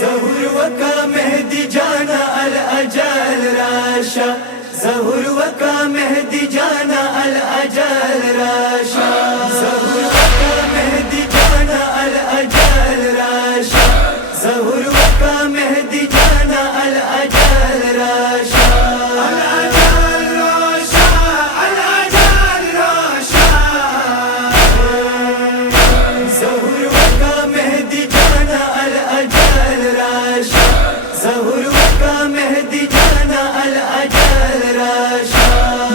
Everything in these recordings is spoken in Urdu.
ظهور وكا مهدي جانا الأجل راشا ظهور وكا مهدي جانا الأجل راشا ظهور وكا مهدي جانا الأجل راشا ظهور وكا مهدي جانا الأجل راشا الأجل راشا الأجل راشا ظهور وكا مهدي جانا الأجل راشا ظهور وكا مهدي جانا الأجل راشا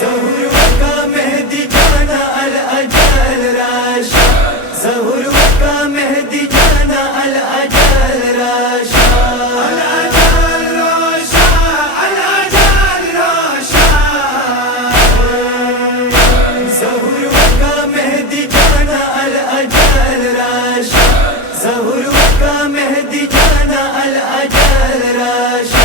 ظهور وكا مهدي جانا الأجل راشا ظهور وكا مهدي جانا الأجل راشا الأجل راشا الأجل راشا ظهور وكا مهدي جانا الأجل راشا ظهور وكا مهدي جانا الأجل راشا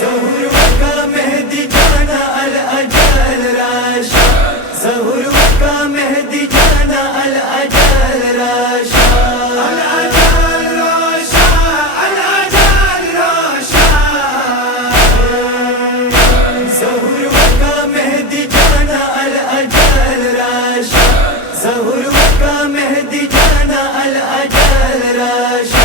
ظهور وكا مهدي جانا الأجل راشا ظهور وكا مهدي جانا الأجل راشا الأجل راشا الأجل راشا ظهور وكا مهدي جانا الأجل راشا ظهور وكا مهدي جانا الأجل راشا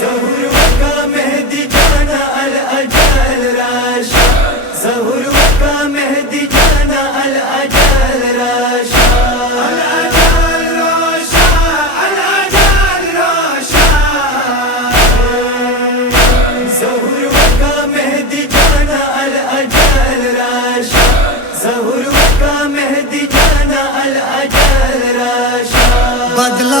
ظهور وكا مهدي جانا الأجل راشا ظهور وكا مهدي جانا الأجل راشا الأجل راشا الأجل راشا ظهور وكا مهدي جانا الأجل راشا ظهور وكا مهدي جانا الأجل راشا بدلا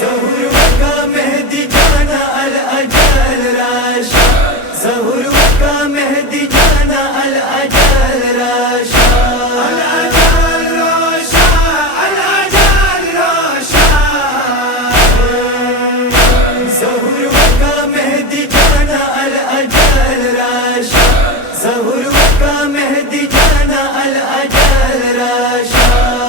ظهور وكا مهدي جانا الأجل راشا ظهور وكا مهدي جانا الأجل راشا الأجل راشا الأجل راشا ظهور وكا مهدي جانا الأجل راشا ظهور وكا مهدي جانا الأجل راشا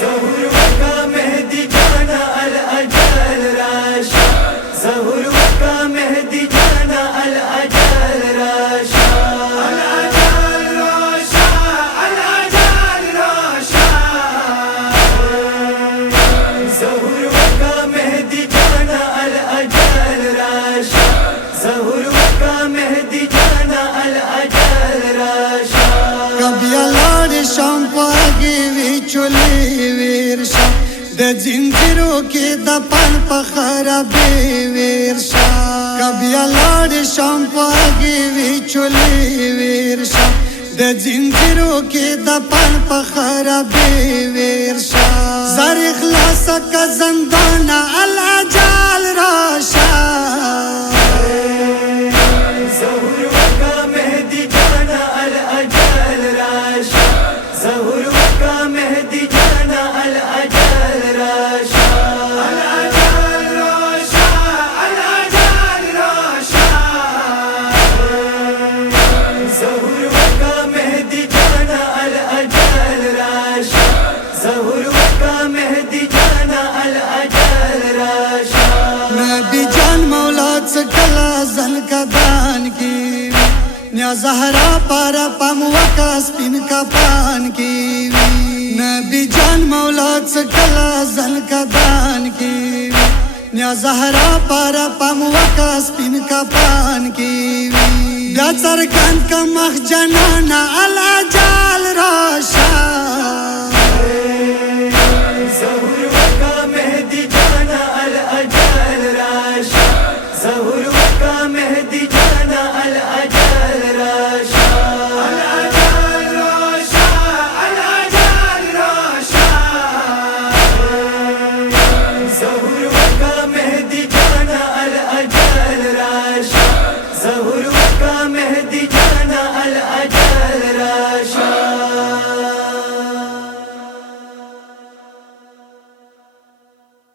ظهور وكا مهدي جانا الأجل راشا ظهور وكا مهدي جانا الأجل راشا الأجل راشا الأجل راشا ظهور وكا مهدي جانا الأجل راشا ظهور وكا مهدي جانا الأجل د زنجیرو کې د پن په خرابې ورشه کبیا لاړ شم پاګې وی چولې ورشه د زنجیرو کې د پن په خرابې ورشه زر اخلاص کا زندان الاجال راشه ظهور وکا مهدی جانا الاجل راشا ظهور وکا مهدی جانا الاجل راشا الاجل راشا الاجل راشا ظهور وکا مهدی جانا الاجل راشا ظهور وکا مهدی جانا الاجل راشا نبی جان مولا څکلا زن کدان کی نیا زهرا پر پم وکا سپین کپان کی نبی جان مولا څکلا زن کدان کی نیا زهرا پر پم وکا سپین کپان کی بیا څرګند کا مخ جنانا الاجال راشا